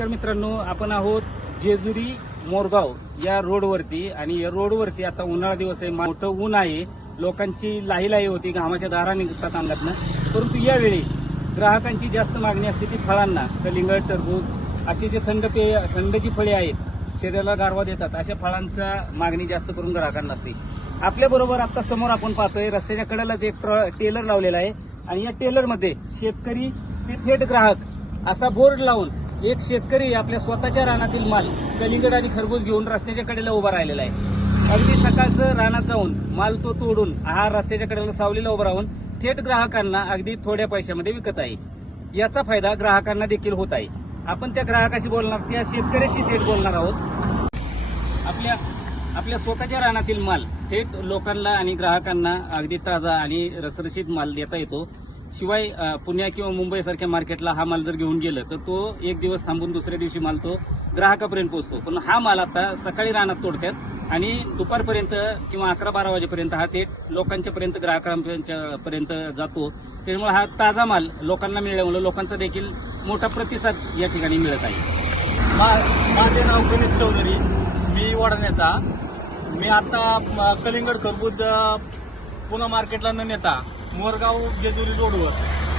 तर मित्रांनो, आपण आहोत जेजुरी मोरगाव या रोडवरती आणि या रोडवरती आता उन्हाळा दिवस आहे, मोठं ऊन आहे, लोकांची लाही होती, घामाच्या धारा निघतात अंगातनं. परंतु यावेळी ग्राहकांची जास्त मागणी असते ती फळांना, कलिंगड, टरबूज अशी जे थंड जी फळे आहेत, शरीराला गारवा देतात, अशा फळांचा मागणी जास्त करून ग्राहकांना असते. आपल्याबरोबर आता समोर आपण पाहतोय रस्त्याच्या कडेलाच एक टेलर लावलेला आहे आणि या टेलरमध्ये शेतकरी ते थेट ग्राहक असा बोर्ड लावून एक शेतकरी आपल्या स्वतःच्या रानातील माल कलिंगड आणि खरबूज घेऊन रस्त्याच्या कडेला उभा राहिलेला आहे. अगदी सकाळचं रानात जाऊन माल तो तोडून हा रस्त्याच्या कडेला सावलीला उभा राहून थेट ग्राहकांना अगदी थोड्या पैशामध्ये विकत आहे. याचा फायदा ग्राहकांना देखील होत आहे. आपण त्या ग्राहकाशी बोलणार, त्या शेतकऱ्याशी थेट बोलणार आहोत. आपल्या स्वतःच्या रानातील माल थेट लोकांना आणि ग्राहकांना अगदी ताजा आणि रसरशीत माल देता येतो. शिवाय पुण्या किंवा मुंबईसारख्या मार्केटला हा माल जर घेऊन गेलं तर तो एक दिवस थांबून दुसऱ्या दिवशी माल तो ग्राहकापर्यंत पोहोचतो. पण हा माल आता सकाळी रानात तोडतात आणि दुपारपर्यंत किंवा 11-12 वाजेपर्यंत हा थेट लोकांच्या पर्यंत, ग्राहकांपर्यंत जातो. त्यामुळे हा ताजा माल लोकांना मिळाल्यामुळे लोकांचा देखील मोठा प्रतिसाद या ठिकाणी मिळत आहे. माझे नाव गणेश चौधरी, मी वडाण्याचा. मी आता कलिंगड खरबूज पुणे मार्केटला न नेता मोरगाव जेजुरी रोडवर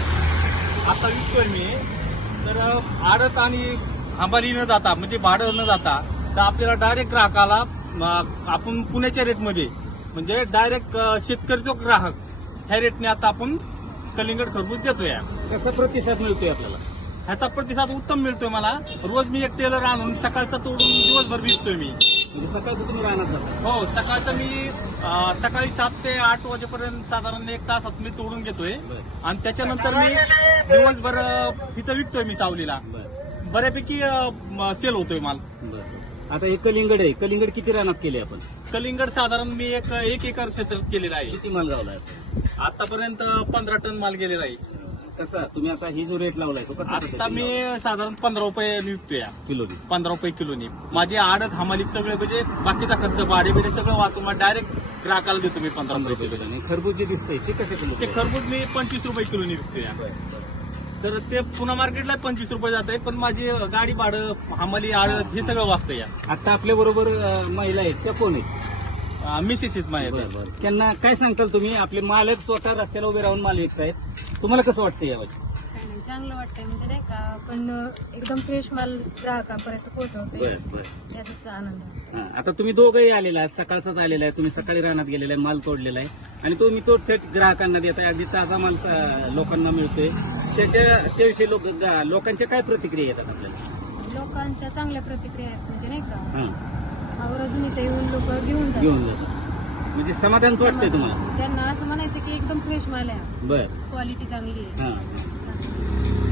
आता विकतोय मी. तर आडत आणि हंबाली न जाता, म्हणजे भाडं न जाता, तर आपल्याला डायरेक्ट ग्राहकाला आपण पुण्याच्या रेटमध्ये, म्हणजे डायरेक्ट शेतकरी तो ग्राहक ह्या रेटने आता आपण कलिंगड खरबूज देतोय. कसा प्रतिसाद मिळतोय आपल्याला? ह्याचा प्रतिसाद उत्तम मिळतोय मला. रोज मी एक टेलर आणून सकाळचा तोडून दिवसभर विकतोय मी. म्हणजे सकाळचं तुम्ही रानात जाता? हो, सकाळचं मी सकाळी 7 ते 8 वाजेपर्यंत साधारण 1 तासात मी तोडून घेतोय आणि त्याच्यानंतर मी दिवसभर इथं विकतोय मी सावलीला. बऱ्यापैकी सेल होतोय माल. आता हे कलिंगड आहे, कलिंगड किती रानात केले आपण? कलिंगड साधारण मी एक एकर क्षेत्रात केलेला आहे. किती माल लावलाय आतापर्यंत 15 टन माल गेलेला आहे. कसा तुम्ही आता ही जो रेट लावलाय तो कसा आता मी साधारण 15 रुपये विकतोय किलोनी? 15 रुपये किलोनी. माझी आडत हमाली सगळे, म्हणजे बाकीचा खर्च, भाडे बिडे सगळं वाचून मग डायरेक्ट ग्राहकाला देतो मी 15 रुपये किलो. आणि खरबूज जे दिसतंय ते कसे किलो? ते खरबूज मी 25 रुपये किलोनी विकतोय. तर ते पुणे मार्केटला 25 रुपये जात आहे, पण माझी गाडी भाडं, हमाली, आडत हे सगळं वाचतं या. आता आपल्या बरोबर महिला आहेत, त्या कोण आहेत? मिसेस आहेत माझ्या. त्यांना काय सांगताल तुम्ही? आपले मालक स्वतः रस्त्याला उभे राहून माल विकतायत, तुम्हाला कसं वाटतं यावर? चांगलं वाटतंय, म्हणजे नाही का, पण एकदम फ्रेश माल ग्राहकांपर्यंत पोहोचवतोय, याचाच आनंद आहे. आता तुम्ही दोघंही आलेला आहात, सकाळचाच आलेला आहे, तुम्ही सकाळी रानात गेलेला आहे, माल तोडलेला आहे आणि तुम्ही तो थेट ग्राहकांना देताय, अगदी ताजा माल लोकांना मिळतोय. त्याविषयी लोकांच्या काय प्रतिक्रिया येतात आपल्याला? लोकांच्या चांगल्या प्रतिक्रिया आहेत, म्हणजे नाही का, आवर्जून इथे येऊन लोक घेऊन जातात. म्हणजे समाधान वाटतंय तुम्हाला? त्यांना असं म्हणायचं की एकदम फ्रेश माल आहे, बरं, क्वालिटी चांगली आहे.